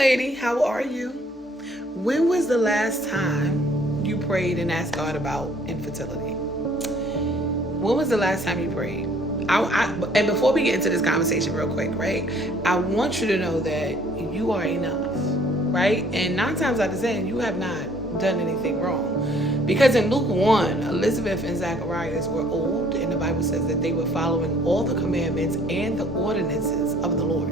lady. How are you? When was the last time you prayed and asked God about infertility? When was the last time you prayed? And before we get into this conversation real quick, right? I want you to know that you are enough, right? And 9 times out of 10, you have not done anything wrong. Because in Luke 1, Elizabeth and Zacharias were old, and the Bible says that they were following all the commandments and the ordinances of the Lord.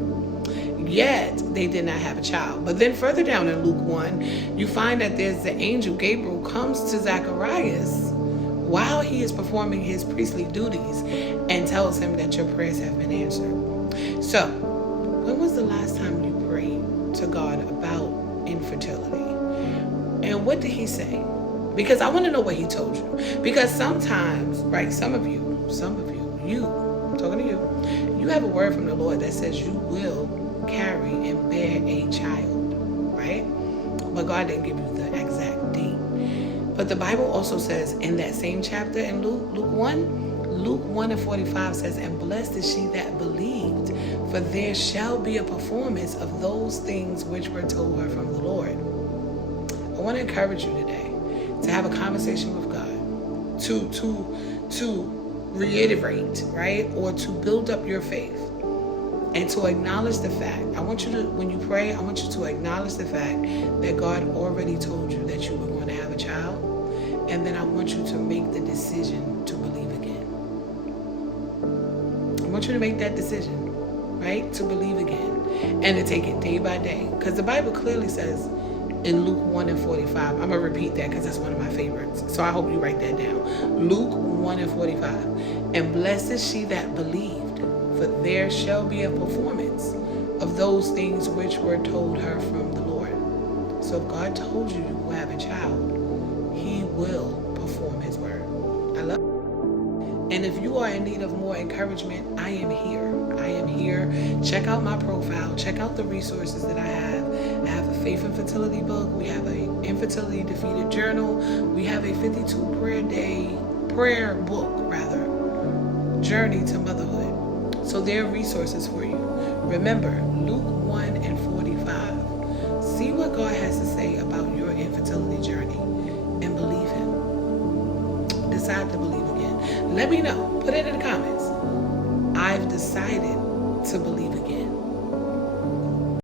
Yet, they did not have a child. But then further down in Luke 1, you find that there's the angel Gabriel comes to Zacharias while he is performing his priestly duties and tells him that your prayers have been answered. So, when was the last time you prayed to God about infertility? And what did he say? Because I want to know what he told you. Because sometimes, right, some of you, I'm talking to you, you have a word from the Lord that says you will carry and bear a child, right? But God didn't give you the exact date. But the Bible also says in that same chapter in Luke 1 and 45 says, and blessed is she that believed, for there shall be a performance of those things which were told her from the Lord. I want to encourage you today to have a conversation with God, to reiterate, right? Or to build up your faith. And to acknowledge the fact, I want you to, when you pray, I want you to acknowledge the fact that God already told you that you were going to have a child. And then I want you to make the decision to believe again. I want you to make that decision, right? To believe again. And to take it day by day. Because the Bible clearly says in Luke 1 and 45, I'm going to repeat that because that's one of my favorites. So I hope you write that down. Luke 1 and 45. And blessed is she that believed, for there shall be a performance of those things which were told her from the Lord. So if God told you you will have a child, he will perform his word. I love it. And if you are in need of more encouragement, I am here. I am here. Check out my profile. Check out the resources that I have. I have a faith and fertility book. We have an infertility defeated journal. We have a 52 prayer book, journey to motherhood. So there are resources for you. Remember, Luke 1 and 45. See what God has to say about your infertility journey and believe him. Decide to believe again. Let me know. Put it in the comments. I've decided to believe again.